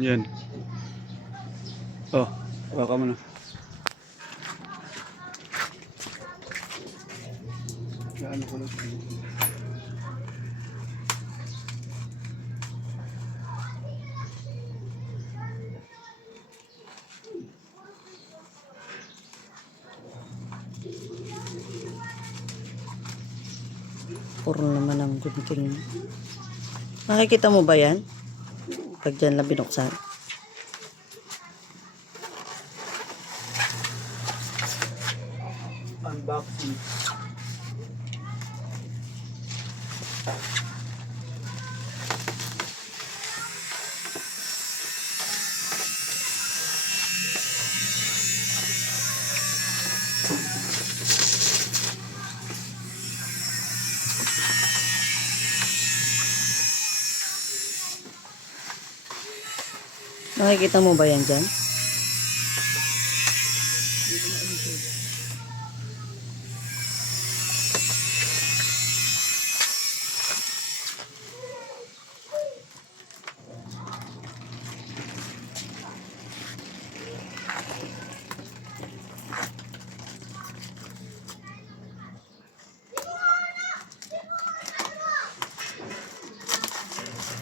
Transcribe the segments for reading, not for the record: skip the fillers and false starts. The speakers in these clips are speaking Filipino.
Yan. Oh, baka mo na. Yan ko lang. Puro naman ang gunting. Makikita mo ba yan? Pag dyan lang binuksan. Unboxing. Makikita mo ba yan dyan?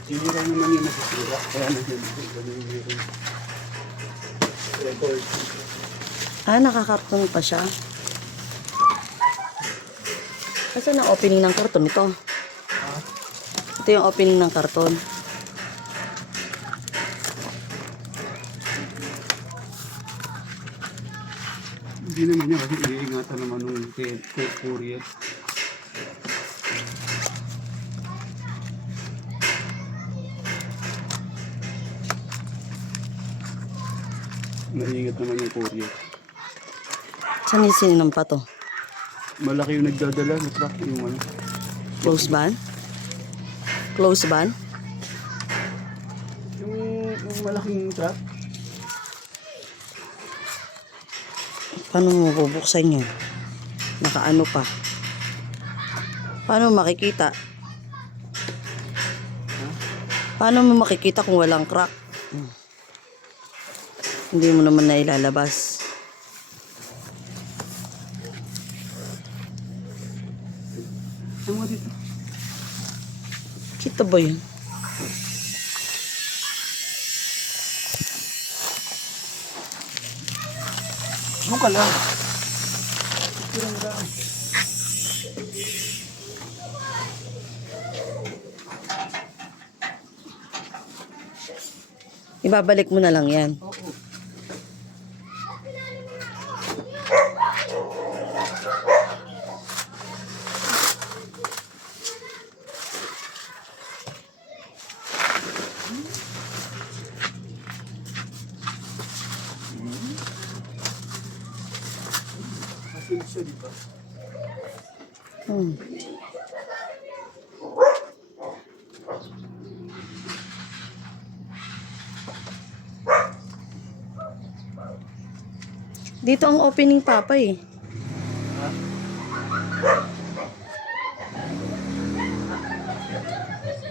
Sinira naman yung nasisira. Kaya nandiyan yung meron. Record. Nakakarton pa siya. Kasi na opening ng karton ito. Ito yung opening ng karton. Hindi naman niya kasi iingatan naman ng courier. Naiingat naman yung courier. Saan yung sininam pa to? Malaki yung nagdadala na truck yung ano. Close ban? Close ban? Yung malaking truck. Paano mo bubuksan yun? Nakaano pa? Paano makikita? Paano mo makikita kung walang crack? Hindi mo naman na ilalabas. Ano nga dito? Kita ba yun? Ano ka lang? Tirang lang. Ibabalik mo na lang yan. Oo. Kasi siya dito. Dito ang opening papa eh.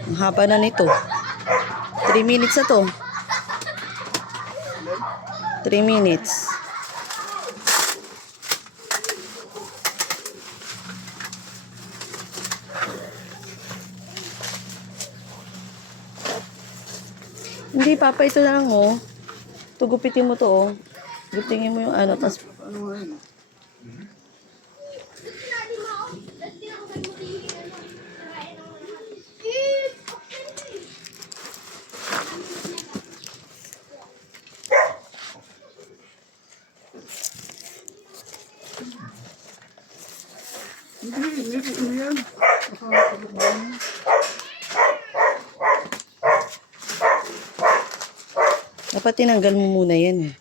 Ang haba na nito. 3 minutes na to. 3 minutes. Hindi papa, ito na lang oh. Tugupitin mo to oh. Gutingin mo yung ano, tas Ano nga yun? Hindi ano yan. dapat tinanggal mo muna yan eh.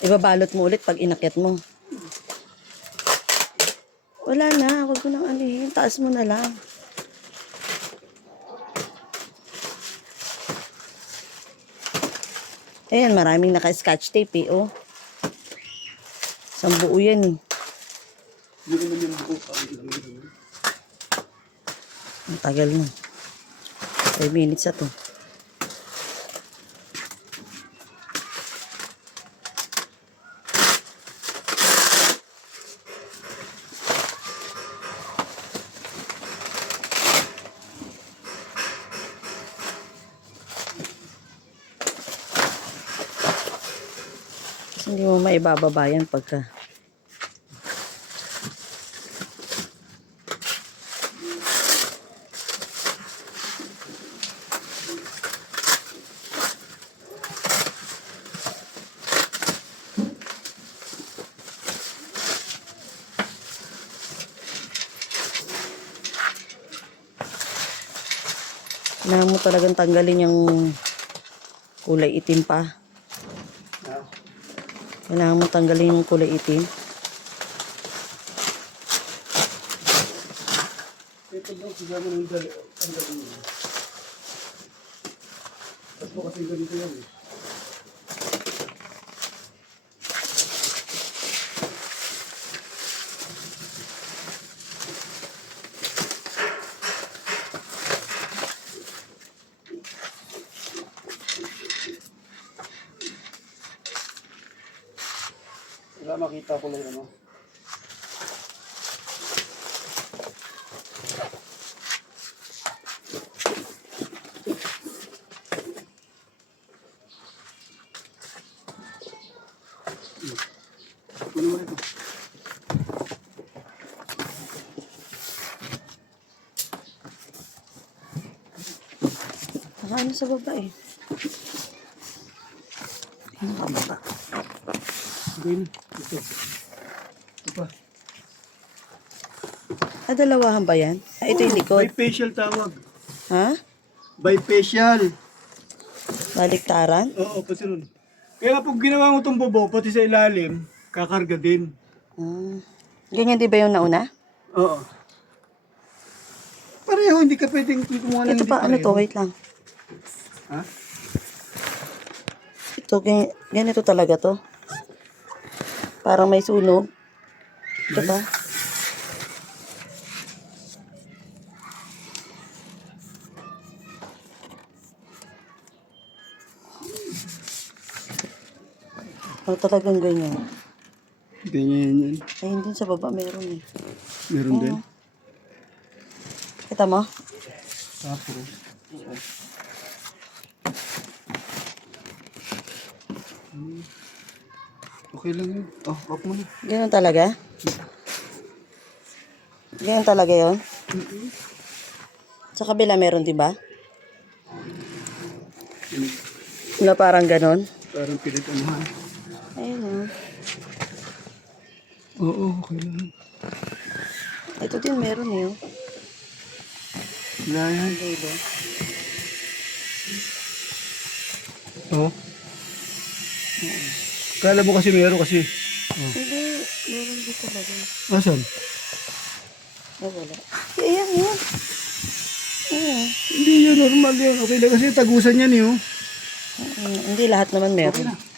Ibabalot mo ulit pag inakyat mo. Wala na, huwag mo nang alihin. Taas mo na lang. Ayan, maraming naka-scotch tape eh, oh. Isang buo yan eh. Hindi naman yung buo. Ang lang yun. Ang tagal na. 5 minutes na to. Kasi hindi mo maibababa yan pagka kailangan mo talagang tanggalin yung kulay itim pa. Ah, Kailangan mo tanggalin yung kulay itim. ito daw, kasama ng tanggalin mo. Tapos kasi ganito yan eh. Wala makita ko lang ano. Ano mo ito? Nakaano sa baba eh. Ano sa baba? Hindi na. Ito. Ito pa. Ah, dalawahan ba yan? Ah, ito yung likod. Bifacial tawag. Ha? Bifacial. Baliktaran? Oo, pati ron. Kaya nga pag ginawa mo itong bobo, pati sa ilalim, kakarga din. Ah. Ganyan di ba yung nauna? Oo. Pareho, hindi ka pwedeng kumuha ng Ito hindi pa, ano pareho. to? Wait lang. Ha? Ito, ganito talaga to. Parang may sunog. Ito ba? O talagang ganyan. Ganyan yan. Ayun din sa baba meron eh. Meron din. Kita mo? Tapos. Oo. Okay lang yun. Oh, off mo na. Ganyan talaga? Ganyan talaga yun? Sa kabila meron, di ba? Na parang ganon. Parang pinag-anuhan. Ayun o. Oo, okay lang. Ito din meron eh. Oh. Wala yan. Dulo. Oo. Kala mo kasi meron kasi. Hindi, meron din talaga. Asan? Ay, wala. Ayan yun. Oo. Hindi yun, normal yun. Okay lang kasi tagusan yan eh. Oh. Hindi lahat naman meron. Okay na.